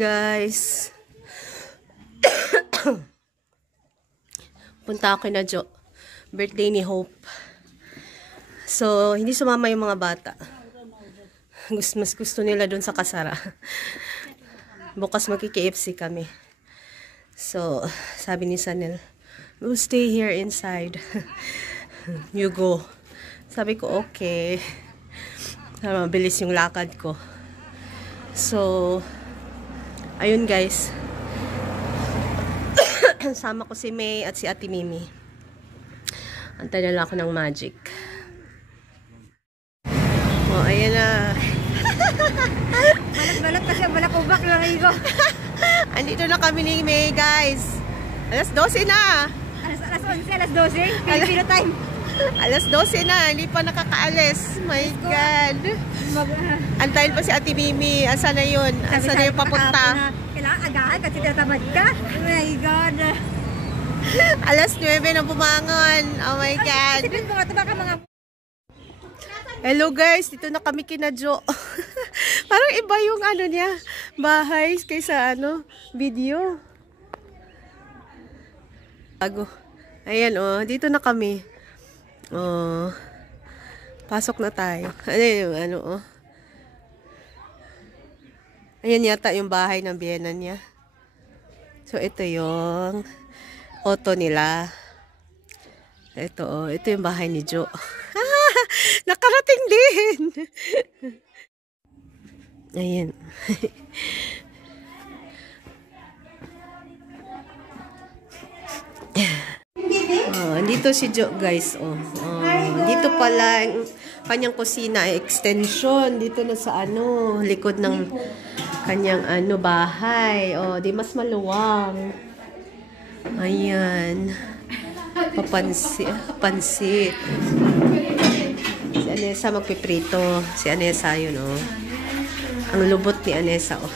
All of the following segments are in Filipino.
guys. Punta ako na Jo. Birthday ni Hope. So, hindi sumama yung mga bata. Mas gusto nila dun sa Kasara. Bukas magki-KFC kami. So, sabi ni Sanel, we'll stay here inside. You go. Sabi ko, okay. Mabilis yung lakad ko. So, ayun guys. Sama ko si May at si Ate Mimi. Antay na lang ako ng magic. Oh, ayan na. Balat-balat kasi balak-ubak na rin ko. Andito na kami ni May guys. Alas 12 na. Alas 11, alas 12. Filipino time. Alas 12 na. Hindi pa nakakaalis. My God. Antayin pa si Ate Mimi. Asa na yun? Asa na yung papunta? Kailangan agahan kasi tinatamad ka. Oh my God. Alas 9 na bumangon. Oh my God. Isipin mo nga ito baka mga... Hello guys. Dito na kami kina Jo. Parang iba yung ano niya. Bahay kaysa ano. Video. Bago. Ayan oh. Dito na kami. Oh. Pasok na tayo. Ano yung ano oh. Ayan yata yung bahay ng biyena niya. So, ito yung auto nila. Ito, oh. Ito yung bahay ni Jo. Nakarating din! Ayan. Oh, dito si Jo, guys. Oh. Dito pala yung kanyang kusina, extension. Dito na sa ano, likod ng kanyang ano bahay. Oh, di mas maluwang. Ayan. Pansit. Si Anessa magpiprito. Si Anessa yun, oh. Ang lubot ni Anessa, oh.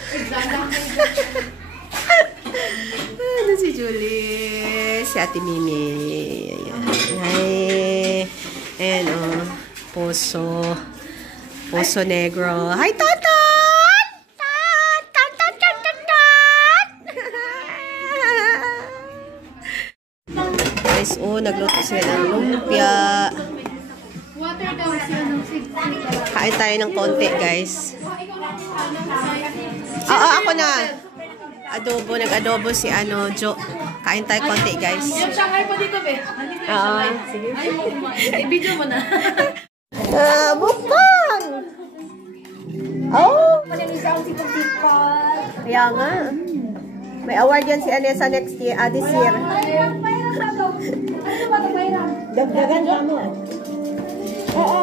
Ano si Julie? Si Ate Mimi. Ayan. Hi. Ayan, oh. Poso Negro. Hi, Tatan! Guys, oh, nagluto sila ng lumpia. Kain tayo ng konti, guys. Oo, ako na. Adobo, nag-adobo si ano, Jo. Kain tayo konti, guys. Yung Shanghai pa dito, be. Sige. I-video mo na. Bukang! Oh! Kaya nga. May award yan si Anessa next year, this year. Dagdagan ka mo. Oo.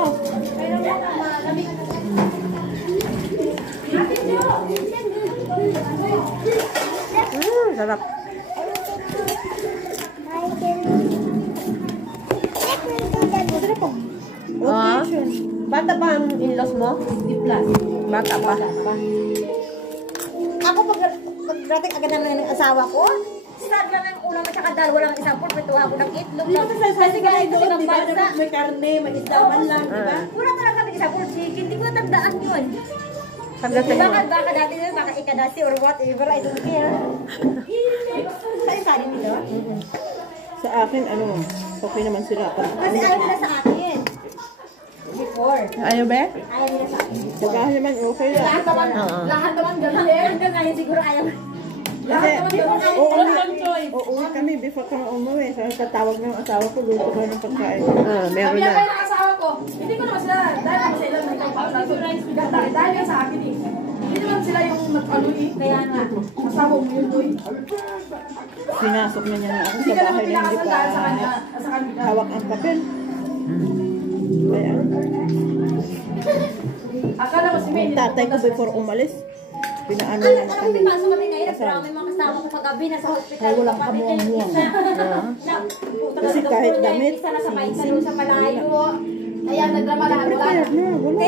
Sarap. Bata pa ang in-laws mo? 50 plus. Bata pa. Ako pag-rating agad naman ng asawa ko, start lang yung ulam at saka dalawa lang isang pulpituha ko ng itlog. Kasi gano'n doon ng bansa. May karne, may isdaman lang, di ba? Wala talaga ng isang pulpituha. Hindi ko natandaan yun. Baka dati yun, baka ikadasi or whatever, I don't care. Saan sa akin nila? Sa akin, ano, okay naman sila. Kasi ayaw nila sa akin. Before. Ayaw ba? Ayaw nila sa akin. Sagahan naman, okay lang. Lahat naman ganun. Hanggang ngayon siguro ayaw. Kasi, uuwi kami before kami umuwi. So, tatawag ng asawa ko, luto ko ng pagkain. Meron na. Kaya ng asawa ko, hindi ko naman sila, dahil naman sila dahil yan sa akin eh. Hindi naman sila yung nag-ano eh. Kaya nga. Asawa mo yun doy. Sinasok na niya na ako Hindi sa ka naman bahay na hindi pinakasan pa dahil sa kanila. hawak ang papel. Kaya, Akala mo si May. tatay ko before umalis, pinaano na Alam kami. mo, pasok kami ngayon, pero may mga kasama ko pag-gabi, nasa hospital. Ay, walang kamuang-muang. Kasi kahit damit. Isa na sa paikalo sa malayo. Kaya nagdrama lahat Pero lahat. kaya na, wala.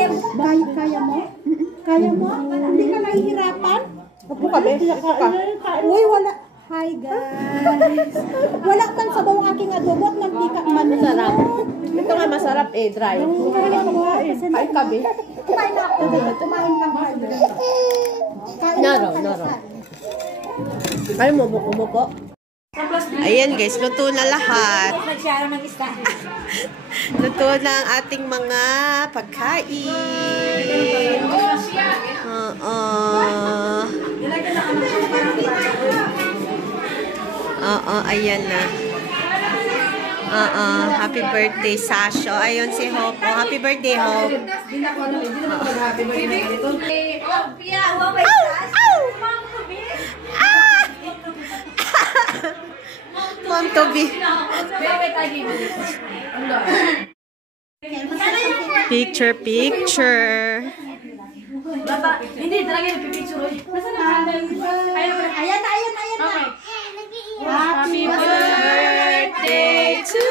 Kaya mo? Kaya mo? Hindi ka nahihirapan? Upo ka, be. Upo ka. Uy, wala. Hi guys. Wala kang sabaw ang aking adobo at mantika man. Masarap. Ito nga masarap eh, dry. Kain ka, be. Kumain na ako. Kumain ka ba? Naro. Ay, umupo. Ayan guys, luto na lahat. Nagsyara ng isda. Luto na ang ating mga pagkain. Ayan na. Happy birthday, Sasho. Ayun si Hope. Oh, happy birthday, Hope. Hindi na mag-happy birthday dito. Mom to be. Picture. Hindi, talaga yung pipicture. Ayan na. Happy birthday to